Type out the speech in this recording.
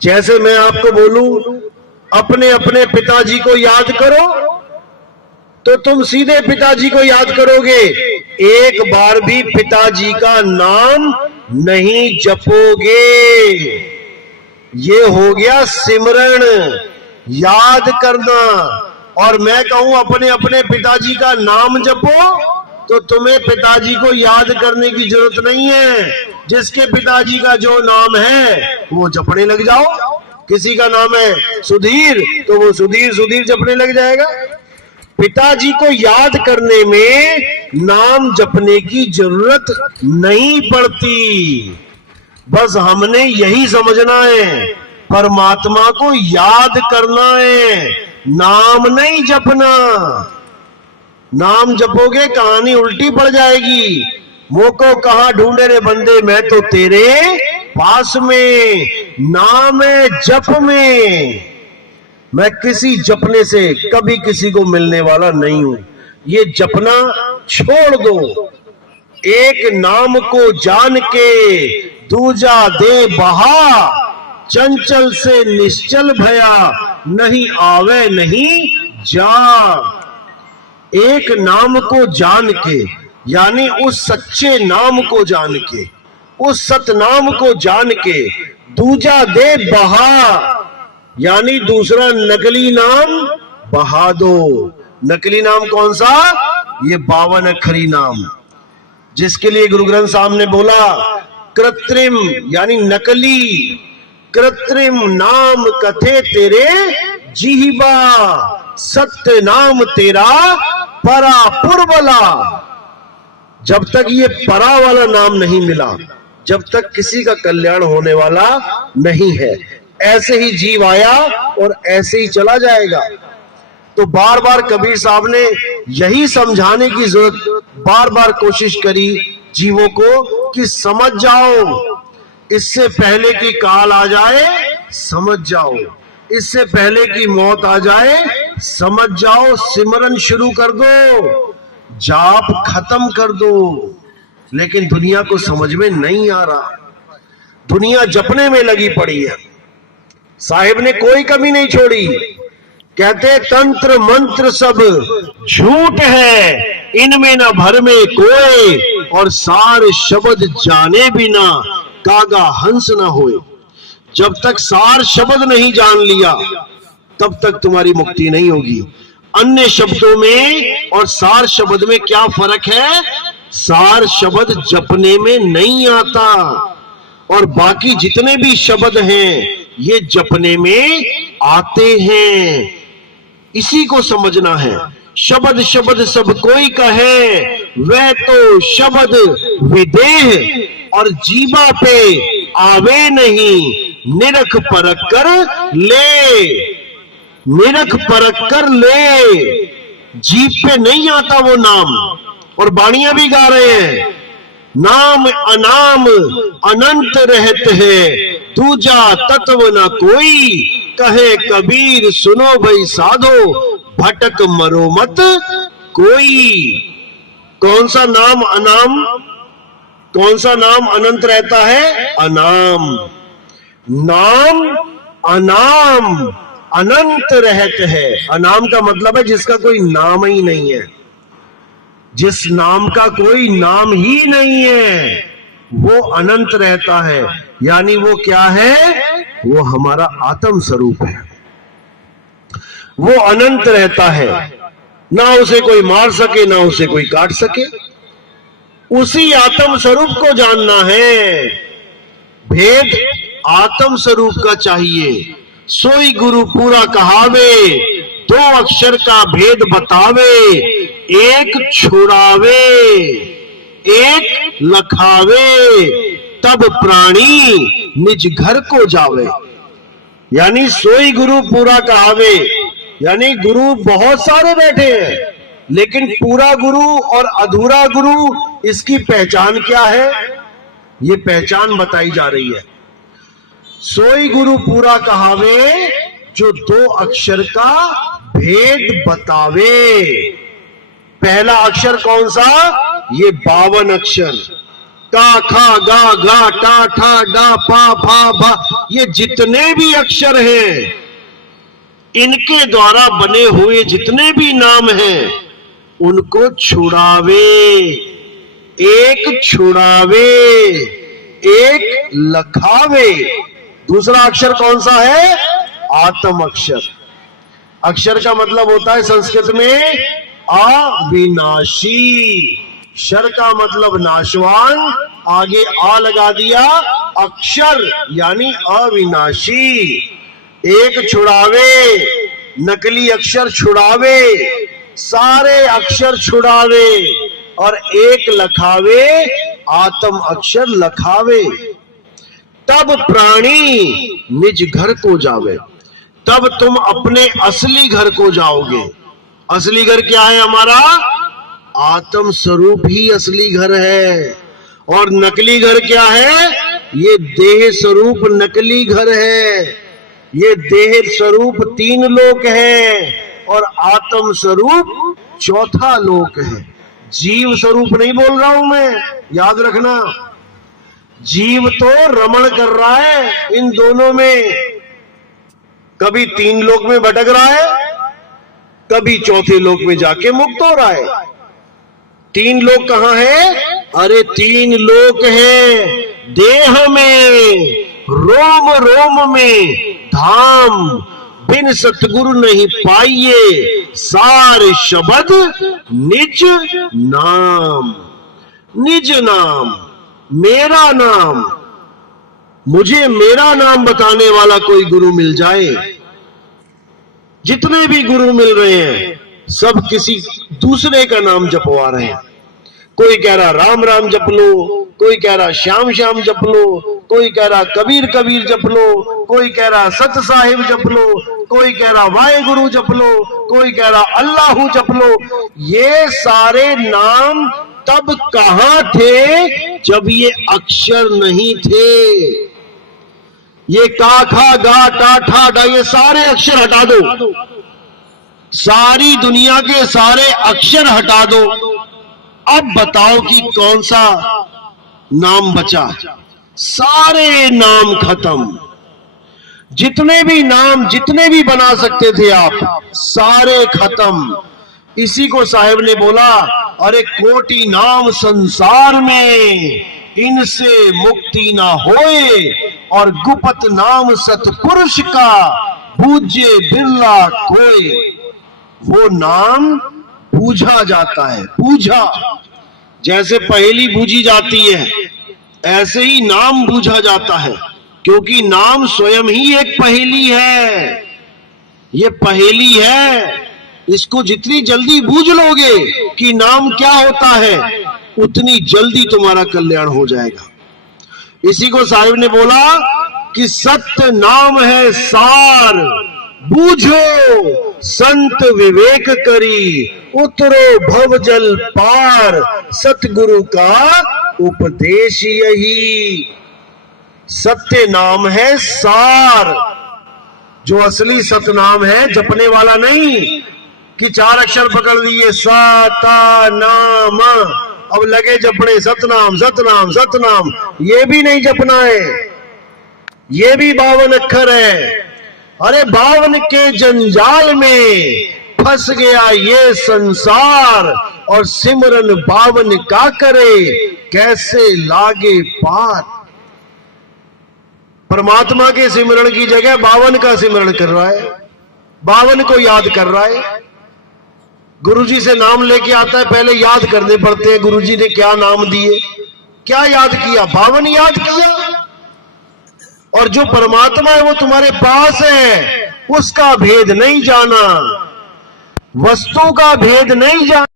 जैसे मैं आपको बोलूं अपने अपने पिताजी को याद करो, तो तुम सीधे पिताजी को याद करोगे, एक बार भी पिताजी का नाम नहीं जपोगे। ये हो गया सिमरण, याद करना। और मैं कहूं अपने अपने पिताजी का नाम जपो, तो तुम्हें पिताजी को याद करने की जरूरत नहीं है। जिसके पिताजी का जो नाम है वो जपने लग जाओ। किसी का नाम है सुधीर, तो वो सुधीर सुधीर जपने लग जाएगा। पिताजी को याद करने में नाम जपने की जरूरत नहीं पड़ती। बस हमने यही समझना है, परमात्मा को याद करना है, नाम नहीं जपना। नाम जपोगे कहानी उल्टी पड़ जाएगी। मोको कहां ढूंढे रे बंदे, मैं तो तेरे पास में। नाम है जप में। मैं किसी जपने से कभी किसी को मिलने वाला नहीं हूं। ये जपना छोड़ दो। एक नाम को जान के दूजा दे बहा, चंचल से निश्चल भया, नहीं आवे नहीं जा। एक नाम को जान के, यानी उस सच्चे नाम को जान के, उस सतनाम को जान के, दूजा दे बहा, यानी दूसरा नकली नाम बहा दो। नकली नाम कौन सा? ये 52 अक्षरी नाम, जिसके लिए गुरु ग्रंथ साहब ने बोला कृत्रिम यानी नकली, कृत्रिम नाम कथे तेरे जीवा, सत्य नाम तेरा परा पुरबला। जब तक ये परा वाला नाम नहीं मिला, जब तक किसी का कल्याण होने वाला नहीं है। ऐसे ही जीव आया और ऐसे ही चला जाएगा। तो बार बार कबीर साहब ने यही समझाने की जरूरत, बार बार कोशिश करी जीवों को कि समझ जाओ, इससे पहले कि काल आ जाए समझ जाओ, इससे पहले कि मौत आ जाए समझ जाओ। सिमरन शुरू कर दो, जाप खत्म कर दो। लेकिन दुनिया को समझ में नहीं आ रहा, दुनिया जपने में लगी पड़ी है। साहिब ने कोई कमी नहीं छोड़ी। कहते तंत्र मंत्र सब झूठ है, इनमें न भर में कोई, और सार शब्द जाने बिना कागा हंस न होए। जब तक सार शब्द नहीं जान लिया तब तक तुम्हारी मुक्ति नहीं होगी। अन्य शब्दों में और सार शब्द में क्या फर्क है? सार शब्द जपने में नहीं आता, और बाकी जितने भी शब्द हैं ये जपने में आते हैं। इसी को समझना है। शब्द शब्द सब कोई कहे, वह तो शब्द विदेह, और जीवा पे आवे नहीं, निरख परख कर ले, निरख परख कर ले। जीभ पे नहीं आता वो नाम। और बाणियां भी गा रहे हैं, नाम अनाम अनंत रहते हैं, दूजा तत्व न कोई, कहे कबीर सुनो भाई साधो, भटक मरो मत कोई। कौन सा नाम अनाम, कौन सा नाम अनंत रहता है? अनाम। नाम अनाम अनंत रहते हैं। अनाम का मतलब है जिसका कोई नाम ही नहीं है। जिस नाम का कोई नाम ही नहीं है वो अनंत रहता है। यानी वो क्या है? वो हमारा आत्म स्वरूप है। वो अनंत रहता है, ना उसे कोई मार सके ना उसे कोई काट सके। उसी आत्म स्वरूप को जानना है। भेद आत्म स्वरूप का चाहिए। सोई गुरु पूरा कहावे, 2 अक्षर का भेद बतावे, एक छुड़ावे एक लखावे, तब प्राणी निज घर को जावे। यानी सोई गुरु पूरा कहावे, यानी गुरु बहुत सारे बैठे हैं, लेकिन पूरा गुरु और अधूरा गुरु, इसकी पहचान क्या है? ये पहचान बताई जा रही है। सोई गुरु पूरा कहावे, जो 2 अक्षर का भेद बतावे। पहला अक्षर कौन सा? ये 52 अक्षर, का खा गा गा टा ठा डा पा फा भा, ये जितने भी अक्षर हैं, इनके द्वारा बने हुए जितने भी नाम हैं, उनको छुड़ावे, एक छुड़ावे, एक लखावे। दूसरा अक्षर कौन सा है? आत्म अक्षर। अक्षर का मतलब होता है संस्कृत में अविनाशी। शर का मतलब नाशवान, आगे आ लगा दिया, अक्षर यानी अविनाशी। एक छुड़ावे, नकली अक्षर छुड़ावे, सारे अक्षर छुड़ावे, और एक लखावे, आत्म अक्षर लखावे। तब प्राणी निज घर को जावे, तब तुम अपने असली घर को जाओगे। असली घर क्या है हमारा? आत्म स्वरूप ही असली घर है। और नकली घर क्या है? ये देह स्वरूप नकली घर है। ये देह स्वरूप 3 लोक है और आत्म स्वरूप 4था लोक है। जीव स्वरूप नहीं बोल रहा हूं मैं, याद रखना। जीव तो रमण कर रहा है इन दोनों में, कभी 3 लोक में भटक रहा है, कभी 4थे लोक में जाके मुक्त हो रहा है। 3 लोक कहां है? अरे 3 लोक है देह में, रोम रोम में धाम। बिन सतगुरु नहीं पाइए सार शब्द निज नाम। निज नाम, मेरा नाम। मुझे मेरा नाम बताने वाला कोई गुरु मिल जाए। जितने भी गुरु मिल रहे हैं सब किसी दूसरे का नाम जपवा रहे हैं। कोई कह रहा राम राम जप लो, कोई कह रहा श्याम श्याम जप लो, कोई कह रहा कबीर कबीर जप लो, कोई कह रहा सत साहिब जप लो, कोई कह रहा वाहे गुरु जप लो, कोई कह रहा अल्लाहू जप लो। ये सारे नाम तब कहां थे जब ये अक्षर नहीं थे। ये का खा गा टा ठा डा, ये सारे अक्षर हटा दो, सारी दुनिया के सारे अक्षर हटा दो। अब बताओ कि कौन सा नाम बचा? सारे नाम खत्म। जितने भी नाम जितने भी बना सकते थे आप, सारे खत्म। इसी को साहिब ने बोला, अरे कोटि नाम संसार में, इनसे मुक्ति ना होए, और गुपत नाम सतपुरुष का, पूज्य बिरला कोई। वो नाम पूजा जाता है, पूजा। जैसे पहेली बूझी जाती है, ऐसे ही नाम बूझा जाता है, क्योंकि नाम स्वयं ही एक पहेली है। ये पहेली है, इसको जितनी जल्दी बूझ लोगे कि नाम क्या होता है, उतनी जल्दी तुम्हारा कल्याण हो जाएगा। इसी को साहिब ने बोला कि सत्य नाम है सार, बूझो संत विवेक करी, उतरो भव जल पार, सतगुरु का उपदेश यही। सत्य नाम है सार, जो असली सतनाम है, जपने वाला नहीं कि 4 अक्षर पकड़ लिए साता नाम, अब लगे जपने सतनाम सतनाम सतनाम। ये भी नहीं जपना है, ये भी 52 अक्षर है। अरे 52 के जंजाल में फंस गया ये संसार, और सिमरन 52 का करे, कैसे लागे पार। परमात्मा के सिमरन की जगह 52 का सिमरन कर रहा है, 52 को याद कर रहा है। गुरुजी से नाम लेके आता है, पहले याद करने पड़ते हैं गुरुजी ने क्या नाम दिए, क्या याद किया, 52 याद किया। और जो परमात्मा है वो तुम्हारे पास है, उसका भेद नहीं जाना, वस्तु का भेद नहीं जाना।